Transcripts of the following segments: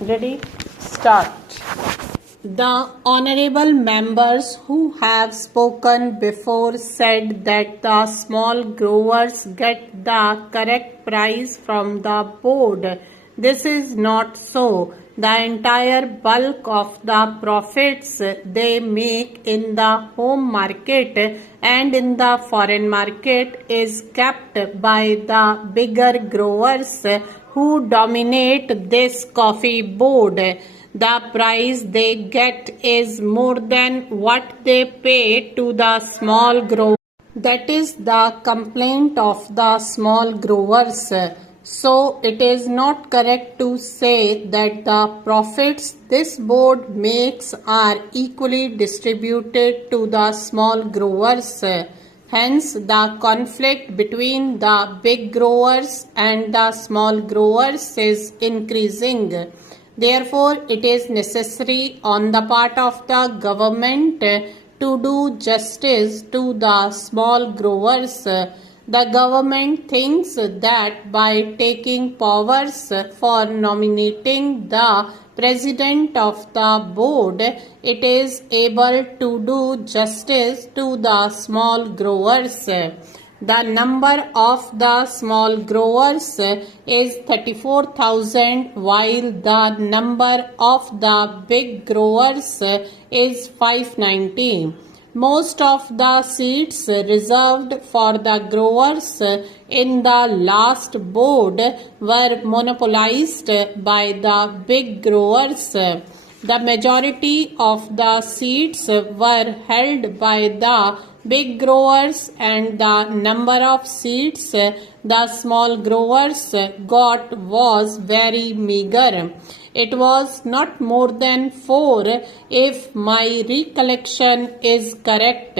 Ready? Start. The honorable members who have spoken before said that the small growers get the correct price from the board. This is not so. The entire bulk of the profits they make in the home market and in the foreign market is kept by the bigger growers who dominate this coffee board. The price they get is more than what they pay to the small growers. That is the complaint of the small growers. So it is not correct to say that the profits this board makes are equally distributed to the small growers. Hence, the conflict between the big growers and the small growers is increasing. Therefore, it is necessary on the part of the government to do justice to the small growers. The government thinks that by taking powers for nominating the president of the board, it is able to do justice to the small growers. The number of the small growers is 34,000 while the number of the big growers is 590. Most of the seats reserved for the growers in the last board were monopolized by the big growers. The majority of the seats were held by the big growers and the number of seats the small growers got was very meager. It was not more than 4 if my recollection is correct.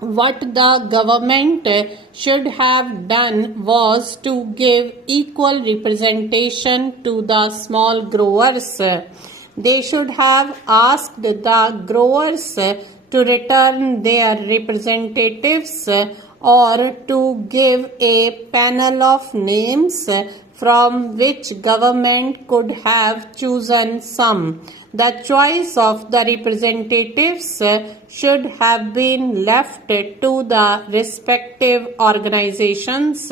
What the government should have done was to give equal representation to the small growers. They should have asked the growers to return their representatives or to give a panel of names from which government could have chosen some. The choice of the representatives should have been left to the respective organizations.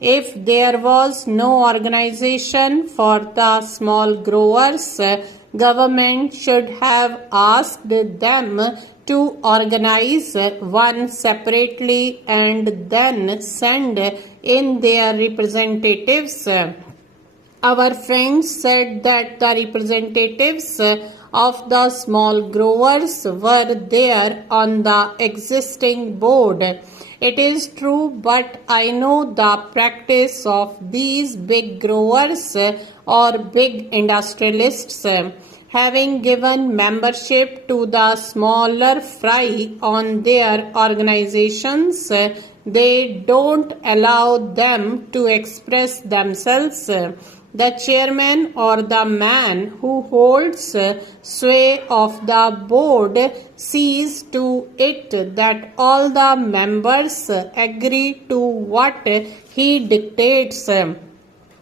If there was no organization for the small growers, government should have asked them to organize one separately and then send in their representatives. Our friends said that the representatives of the small growers were there on the existing board. It is true, but I know the practice of these big growers or big industrialists. Having given membership to the smaller fry on their organizations, they don't allow them to express themselves. The chairman or the man who holds sway of the board sees to it that all the members agree to what he dictates.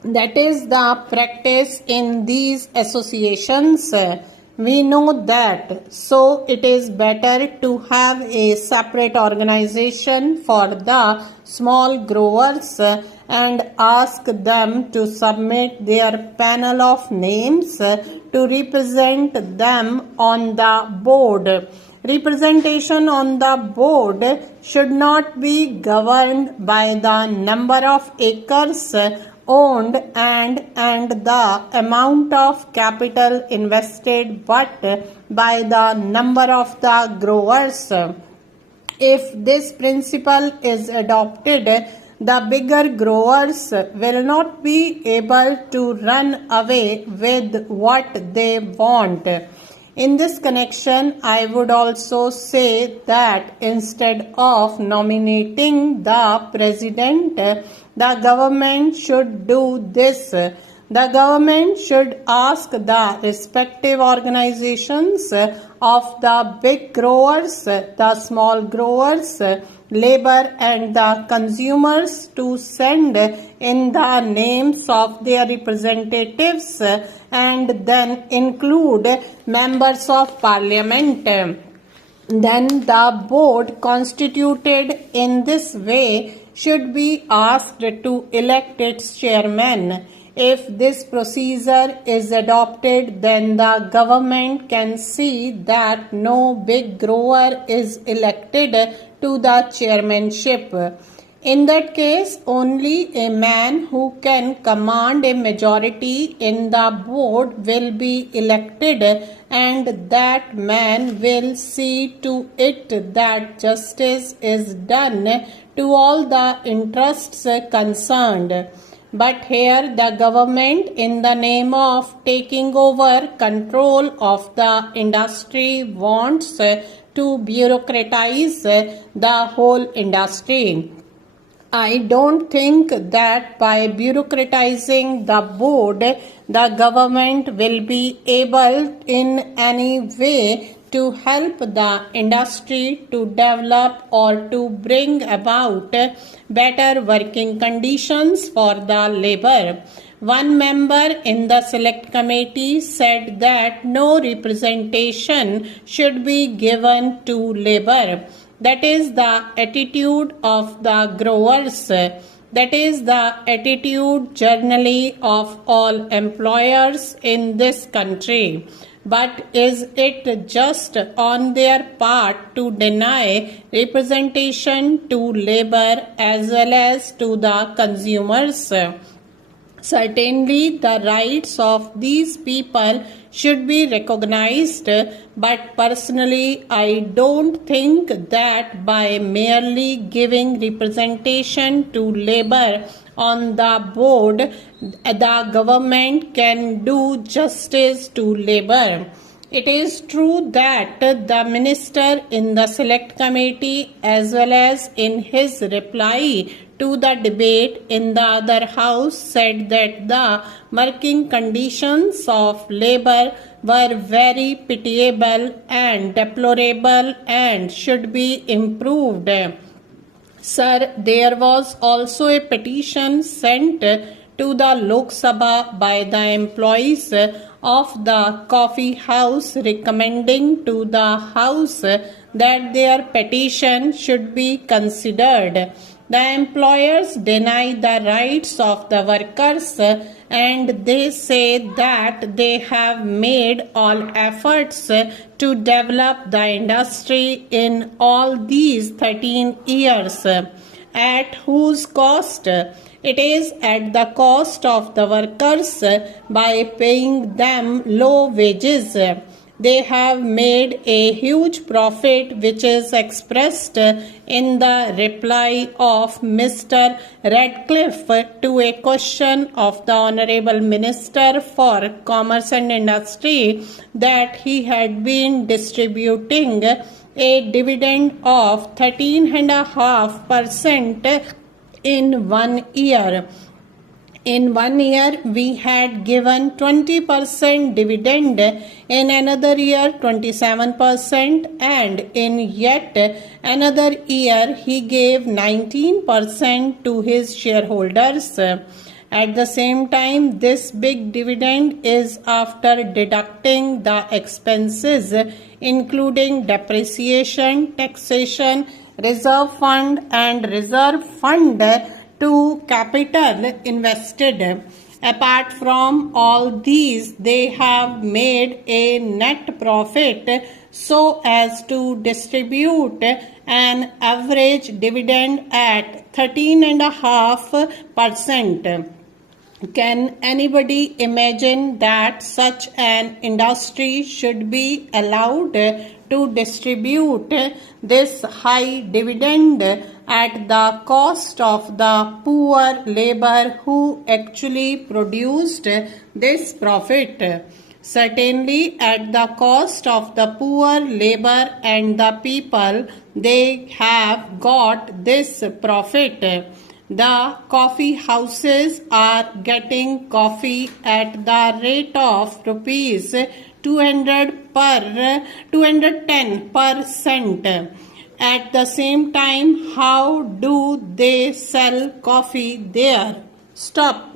That is the practice in these associations. We know that, so it is better to have a separate organization for the small growers and ask them to submit their panel of names to represent them on the board. Representation on the board should not be governed by the number of acres owned and the amount of capital invested, but by the number of the growers. If this principle is adopted, the bigger growers will not be able to run away with what they want. In this connection, I would also say that instead of nominating the president, the government should do this. The government should ask the respective organizations of the big growers, the small growers, labor and the consumers to send in the names of their representatives and then include members of parliament. Then the board constituted in this way should be asked to elect its chairman. If this procedure is adopted, then the government can see that no big grower is elected to the chairmanship. In that case, only a man who can command a majority in the board will be elected, and that man will see to it that justice is done to all the interests concerned. But here the government, in the name of taking over control of the industry, wants to bureaucratize the whole industry. I don't think that by bureaucratizing the board, the government will be able in any way to help the industry to develop or to bring about better working conditions for the labor. One member in the select committee said that no representation should be given to labor. That is the attitude of the growers. That is the attitude generally of all employers in this country. But is it just on their part to deny representation to labor as well as to the consumers? Certainly, the rights of these people should be recognized, but personally, I don't think that by merely giving representation to labor on the board, the government can do justice to labor. It is true that the minister in the select committee, as well as in his reply to the debate in the other house, said that the working conditions of labor were very pitiable and deplorable and should be improved. Sir, there was also a petition sent to the Lok Sabha by the employees of the coffee house recommending to the house that their petition should be considered. The employers deny the rights of the workers and they say that they have made all efforts to develop the industry in all these 13 years. At whose cost? It is at the cost of the workers by paying them low wages. They have made a huge profit, which is expressed in the reply of Mr. Radcliffe to a question of the Honorable Minister for Commerce and Industry that he had been distributing a dividend of 13.5% in 1 year. In 1 year, we had given 20% dividend, in another year 27%, and in yet another year he gave 19% to his shareholders. At the same time, this big dividend is after deducting the expenses including depreciation, taxation, reserve fund and reserve fund to capital invested. Apart from all these, they have made a net profit so as to distribute an average dividend at 13.5%. Can anybody imagine that such an industry should be allowed to distribute this high dividend at the cost of the poor labor who actually produced this profit? Certainly, at the cost of the poor labor and the people, they have got this profit. The coffee houses are getting coffee at the rate of rupees 210 per cent. At the same time, how do they sell coffee there? Stop.